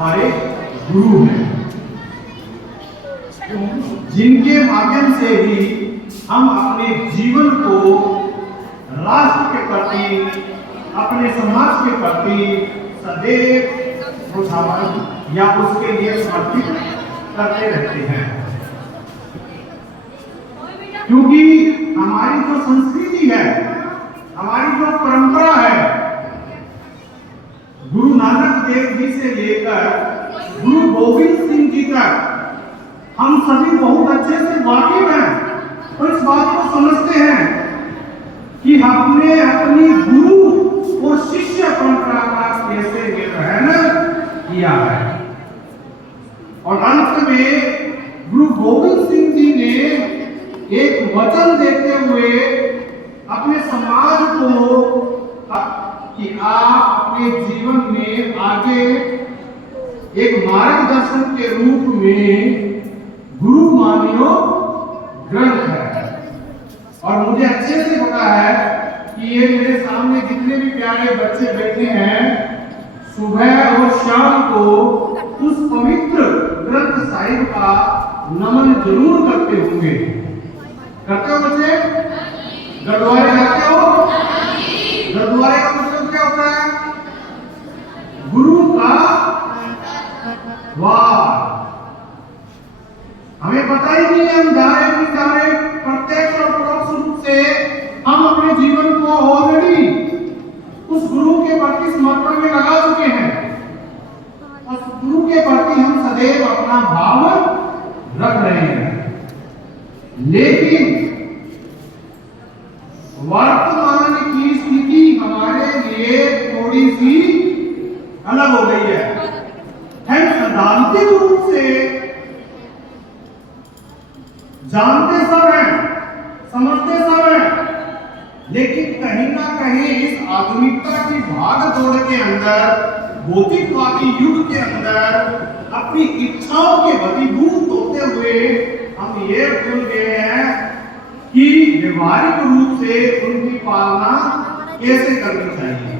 हमारे गुरु हैं, जिनके माध्यम से ही हम अपने जीवन को राष्ट्र के प्रति, अपने समाज के प्रति सदैव समर्पित या उसके लिए समर्पित करते रहते हैं। क्योंकि हमारी जो संस्कृति है, हमारी जो परंपरा है, गुरु नानक देव जी से लेकर गुरु गोविंद सिंह जी तक हम सभी बहुत अच्छे से वाकिफ हैं और इस बात को समझते हैं कि हमने अपनी गुरु और शिष्य परंपरा का कैसे निर्वहन किया है। और अंत में गुरु गोविंद सिंह जी ने एक वचन देते हुए अपने समाज को कि आप अपने जीवन में आगे एक मार्गदर्शन के रूप में गुरु मानियो ग्रंथ है। और मुझे अच्छे से पता है कि ये मेरे सामने जितने भी प्यारे बच्चे बैठे हैं, सुबह और शाम को उस पवित्र ग्रंथ साहिब का नमन जरूर करते होंगे। करते हो बच्चे? गुरुद्वारे जाते हो? गुरुद्वारे का मतलब क्या होता है? गुरु का द्वार। हमें पता ही नहीं है हम जा रहे हैं, जा रहे प्रत्यक्ष और परोक्ष रूप से हम अपने जीवन को ऑलरेडी उस गुरु के प्रति समर्पण में लगा चुके हैं। उस गुरु के प्रति हम सदैव अपना भाव रख रहे हैं। लेकिन वर्तमान की स्थिति हमारे लिए थोड़ी सी अलग हो गई है। हम सैद्धांतिक रूप से जानते सब हैं, समझते सब हैं, लेकिन कहीं ना कहीं इस आधुनिकता की भाग दौड़ के अंदर, भौतिकवादी युग के अंदर अपनी इच्छाओं के वशीभूत होते हुए हम ये भूल गए हैं कि व्यवहारिक रूप से उनकी पालना कैसे करनी चाहिए।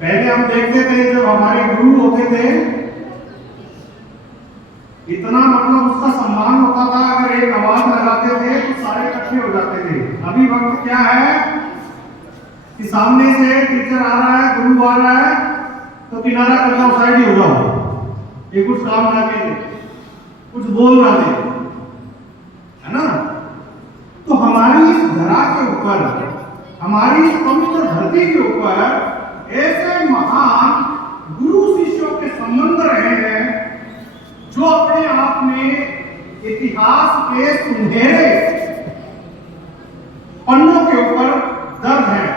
पहले हम देखते थे जब हमारे गुरु होते थे, इतना मतलब उसका सम्मान होता था। अगर एक आवाज लगाते थे तो सारे इकट्ठे हो जाते थे। अभी वक्त क्या है कि सामने से टीचर आ रहा है, गुरु आ रहा है, तो किनारा कर जाओ, साइड ही हो जाओ, ये कुछ काम ना के कुछ बोल रहा थे, है ना। तो हमारी इस धरा के ऊपर, हमारी इस पवित्र धरती के ऊपर ऐसे महान गुरु शिष्यों के संबंध रहे हैं जो अपने आप में इतिहास के सुनहरे पन्नों के ऊपर दर्ज है।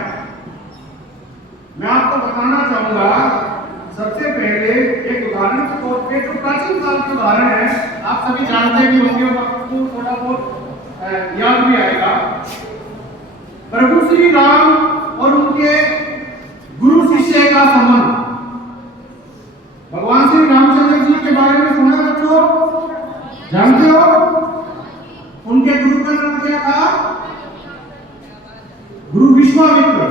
मैं आपको बताना चाहूंगा, सबसे पहले एक उदाहरण के तौर पे, जो प्राचीन काल के उदाहरण है, आप सभी जानते भी होंगे और आपको थोड़ा बहुत याद भी आएगा। प्रभु श्री राम और उनके गुरु शिष्य का संबंध। भगवान श्री रामचंद्र जी के बारे में सुना बच्चों? जानते हो? उनके गुरु का नाम क्या था? गुरु विश्वामित्र।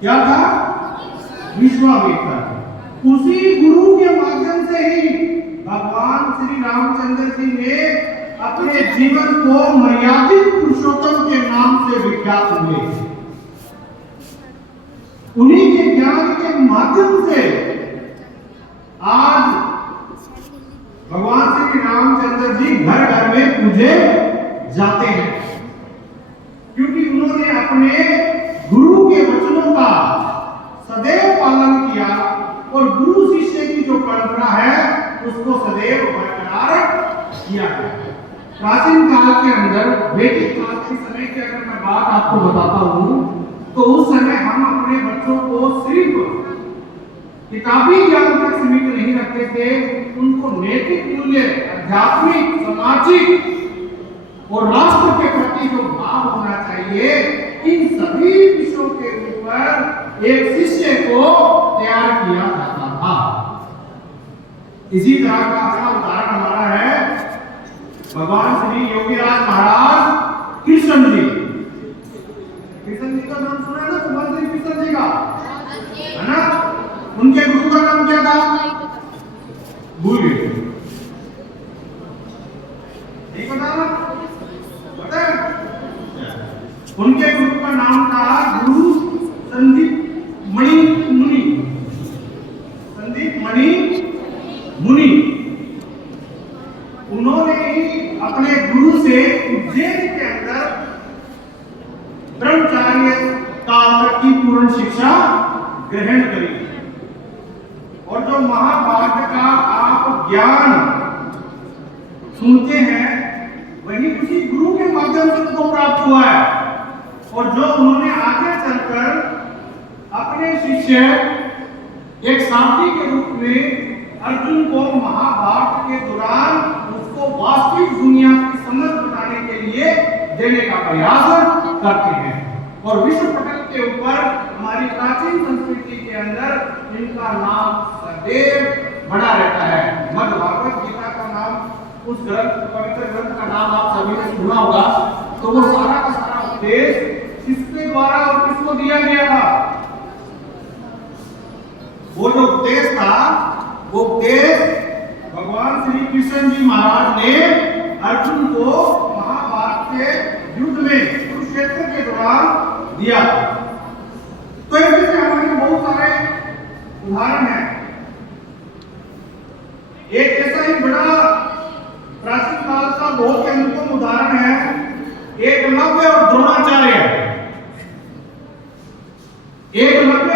क्या था? विश्वामित्र। उसी गुरु के माध्यम से ही भगवान श्री रामचंद्र जी ने अपने जीवन को मर्यादित पुरुषोत्तम के नाम से विख्यात हुए। उन्हीं के ज्ञान के माध्यम से आज भगवान श्री रामचंद्र जी घर घर में पूजे जाते हैं, क्योंकि उन्होंने अपने गुरु के वचनों का सदैव पालन किया और गुरु शिष्य की जो परंपरा है उसको सदैव बरकरार किया है। प्राचीन काल के अंदर, वैदिक काल के समय की अगर मैं बात आपको बताता हूं, तो उस समय हम अपने बच्चों को सिर्फ किताबी ज्ञान तक सीमित नहीं रखते थे, उनको नैतिक मूल्य, आध्यात्मिक, सामाजिक और राष्ट्र के प्रति जो भाव होना चाहिए, इन सभी विषयों के ऊपर एक शिष्य को तैयार किया जाता था। इसी तरह का अगला उदाहरण हमारा है भगवान श्री योगीराज महाराज कृष्ण जी। कृष्ण जी का नाम सुना है ना? भगवान श्री कृष्ण जी का बेटा? भूल गए? नहीं पता ना? पता है? उनके गुरु का नाम था गुरु संदीप मणि मुनि। संदीप मणि मुनि। उन्होंने ही अपने गुरु से उज्जैन के अंदर ब्रह्मचार्य काल तक की पूर्ण शिक्षा ग्रहण करी। और जो महाभारत का आप ज्ञान सुनते हैं वही उसी गुरु के माध्यम से उनको प्राप्त हुआ है। और जो उन्होंने आगे चलकर अपने शिष्य एक साथी के रूप में अर्जुन को महाभारत के दौरान उसको वास्तविक दुनिया की समझ बताने के लिए देने का प्रयास करते हैं। और विश्व पटल के ऊपर हमारी प्राचीन संस्कृति के अंदर इनका नाम सदैव बना रहता है। मद्भागवत गीता का नाम, उस ग्रंथ, पवित्र ग्रंथ का नाम आप सभी ने सुना होगा। तो वो सारा का सारा उपदेश किसके द्वारा और किसको दिया गया था? वो जो उपदेश था वो उपदेश भगवान श्री कृष्ण जी महाराज ने अर्जुन को महाभारत के युद्ध में कुरुक्षेत्र के दौरान दिया। तो ऐसे हमारे बहुत सारे उदाहरण हैं। एक ऐसा ही बड़ा प्राचीन काल का बहुत ही अनुपम उदाहरण है एकलव्य और द्रोणाचार्य। एकलव्य